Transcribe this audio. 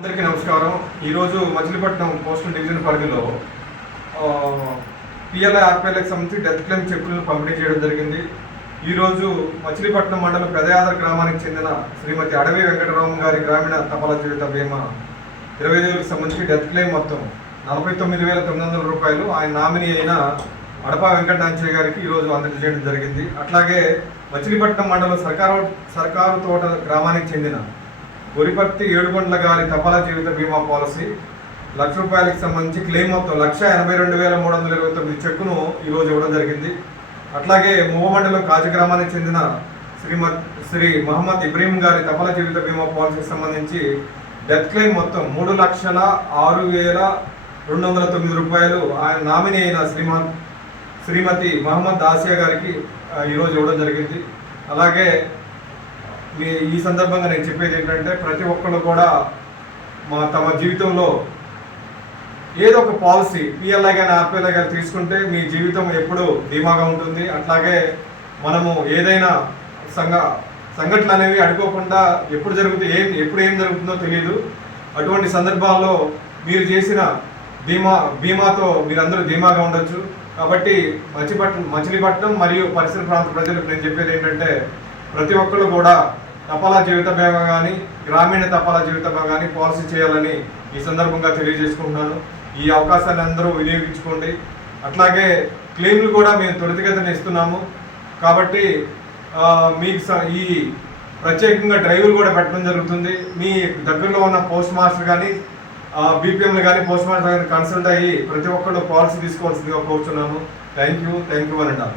అందరికీ నమస్కారం. ఈరోజు మచిలీపట్నం పోస్టల్ డివిజన్ పరిధిలో పిఎల్ఐ ఆర్పిఎల్కి సంబంధించి డెత్ క్లెయిమ్ చెక్కులను పంపిణీ చేయడం జరిగింది. ఈరోజు మచిలీపట్నం మండలం పెదయాదర గ్రామానికి చెందిన శ్రీమతి అడవి వెంకటరామ గారి గ్రామీణ తపాలా జీవిత బీమా 25,000కి సంబంధించి డెత్ క్లెయిమ్ మొత్తం 49,900 రూపాయలు ఆయన నామినీ అయిన అడపా వెంకటనాంచయ్య గారికి ఈరోజు అందజేయడం జరిగింది. అట్లాగే మచిలీపట్నం మండలం సర్కారు తోట గ్రామానికి చెందిన గురిపర్తి ఏడుగొండ్ల గారి తపాలా జీవిత బీమా పాలసీ ₹1,00,000కి సంబంధించి క్లెయిమ్ మొత్తం 1,82,329 చెక్కును ఈరోజు ఇవ్వడం జరిగింది. అట్లాగే మూవమండలం కాజ గ్రామానికి చెందిన శ్రీ మహమ్మద్ ఇబ్రహీం గారి తపాలా జీవిత బీమా పాలసీకి సంబంధించి డెత్ క్లెయిమ్ మొత్తం ₹3,06,209 రూపాయలు ఆయన నామినీ అయిన శ్రీమతి మహమ్మద్ ఆసియా గారికి ఈరోజు ఇవ్వడం జరిగింది. అలాగే ఈ సందర్భంగా నేను చెప్పేది ఏంటంటే ప్రతి ఒక్కళ్ళు కూడా తమ జీవితంలో ఏదో ఒక పాలసీ పిఎల్ఐ కానీ ఆర్పిఎల్ఐ కానీ తీసుకుంటే మీ జీవితం ఎప్పుడు ధీమాగా ఉంటుంది. అట్లాగే మనము ఏదైనా సంఘటనలు అనేవి అడుకోకుండా ఎప్పుడు ఏం జరుగుతుందో తెలియదు. అటువంటి సందర్భాల్లో మీరు చేసిన బీమాతో మీరందరూ ధీమాగా ఉండొచ్చు. కాబట్టి మచిలీపట్నం మరియు పరిసర ప్రాంత ప్రజలకు నేను చెప్పేది ఏంటంటే ప్రతి ఒక్కరు కూడా తపాలా జీవిత బీమా కానీ గ్రామీణ తపాలా జీవిత బీమా కానీ పాలసీ చేయాలని ఈ సందర్భంగా తెలియజేసుకుంటున్నాను. ఈ అవకాశాన్ని అందరూ వినియోగించుకోండి. అట్లాగే క్లెయిమ్లు కూడా మేము త్వరితగతిన ఇస్తున్నాము. కాబట్టి మీకు ఈ ప్రత్యేకంగా డ్రైవ్లు కూడా పెట్టడం జరుగుతుంది. మీ దగ్గరలో ఉన్న పోస్ట్ మాస్టర్ కానీ బీపీఎంలు కానీ పోస్ట్ మాస్టర్ కానీ కన్సల్ట్ అయ్యి ప్రతి ఒక్కరు పాలసీ తీసుకోవాల్సిందిగా కోరుతున్నాను. థ్యాంక్ యూ అని అంటారు.